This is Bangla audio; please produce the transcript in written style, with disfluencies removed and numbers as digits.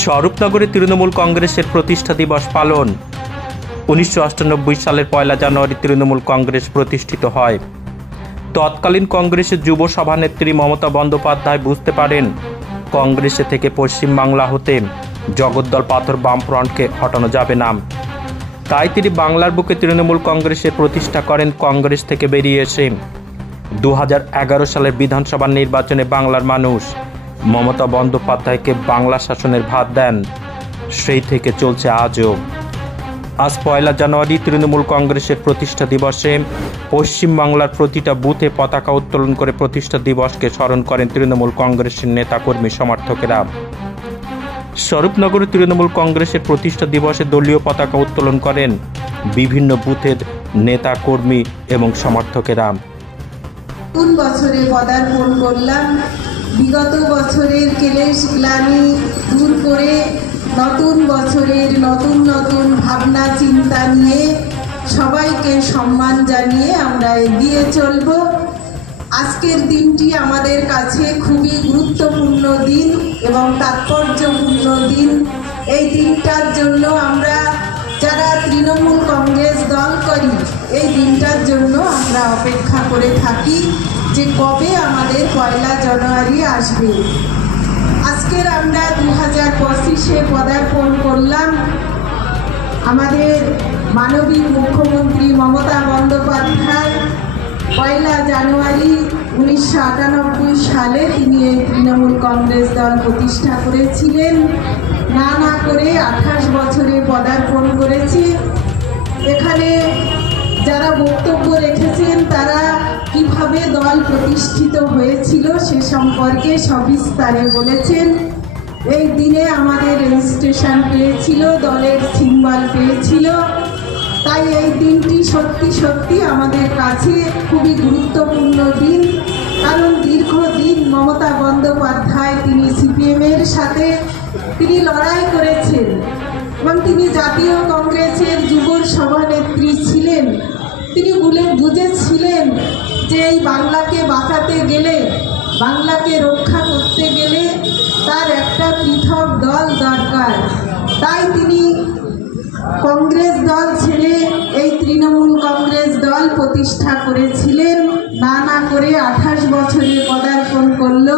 স্বরূপনগরে তৃণমূল কংগ্রেসের প্রতিষ্ঠা দিবস পালন। 1998 সালের 1 জানুয়ারি তৃণমূল কংগ্রেস প্রতিষ্ঠিত হয়। তৎকালীন কংগ্রেসের যুব সভানেত্রী মমতা বন্দ্যোপাধ্যায় বুঝতে পারেন কংগ্রেসে থেকে পশ্চিমবাংলা হতে জগদ্দল পাথর বামফ্রন্টকে হটানো যাবে না। তাই তিনি বাংলার বুকে তৃণমূল কংগ্রেসের প্রতিষ্ঠা করেন। কংগ্রেস থেকে বেরিয়ে এসে 2011 সালের বিধানসভা নির্বাচনে বাংলার মানুষ মমতা বন্দ্যোপাধ্যায়কে বাংলা শাসনের ভার দেন। সেই থেকে চলছে আজও। আজ 1 জানুয়ারি তৃণমূল কংগ্রেসের প্রতিষ্ঠা দিবসে পশ্চিমবাংলার প্রতিটা বুথে পতাকা উত্তোলন করে প্রতিষ্ঠা দিবসকে স্মরণ করেন তৃণমূল কংগ্রেসের নেতাকর্মী সমর্থকেরা। স্বরূপনগরে তৃণমূল কংগ্রেসের প্রতিষ্ঠা দিবসে দলীয় পতাকা উত্তোলন করেন বিভিন্ন বুথের নেতাকর্মী এবং সমর্থকেরা। নতুন বছরে পদার্পণ করলাম। বিগত বছরের ক্লেশ গ্লানি দূর করে নতুন বছরের নতুন নতুন ভাবনা চিন্তা নিয়ে সবাইকে সম্মান জানিয়ে আমরা এগিয়ে চলব। আজকের দিনটি আমাদের কাছে খুবই গুরুত্বপূর্ণ দিন এবং তাৎপর্যপূর্ণ দিন। এই দিনটার জন্য আমরা যারা তৃণমূল কংগ্রেস দল করি এই দিনটার জন্য আমরা অপেক্ষা করে থাকি যে কবে আমাদের 1 জানুয়ারি আসবে। আজকের আমরা 2025-এ পদার্পণ করলাম। আমাদের মাননীয় মুখ্যমন্ত্রী মমতা বন্দ্যোপাধ্যায় 1 জানুয়ারি 1998 সালে তিনি এই তৃণমূল কংগ্রেস দল প্রতিষ্ঠা করেছিলেন। না করে 28 বছরে পদার্পণ করেছে। এখানে যারা বক্তব্য রেখেছেন তারা কিভাবে দল প্রতিষ্ঠিত হয়েছিল সে সম্পর্কে সবিস্তারে বলেছেন। এই দিনে আমাদের রেজিস্ট্রেশন পেয়েছিল, দলের সিম্বল পেয়েছিল। তাই এই দিনটি সত্যি সত্যি আমাদের কাছে খুবই গুরুত্বপূর্ণ দিন। কারণ দীর্ঘদিন মমতা বন্দ্যোপাধ্যায় তিনি সিপিএমের সাথে তিনি লড়াই করেছেন এবং তিনি জাতীয় কংগ্রেসের যুব সভানেত্রী ছিলেন। তিনি বুঝেছিলেন যে এই বাংলাকে বাঁচাতে গেলে, বাংলাকে রক্ষা করতে গেলে তার একটা পৃথক দল দরকার। তাই তিনি কংগ্রেস দল ছেড়ে এই তৃণমূল কংগ্রেস দল প্রতিষ্ঠা করেছিলেন। না করে 28 বছরে পদার্পণ করল।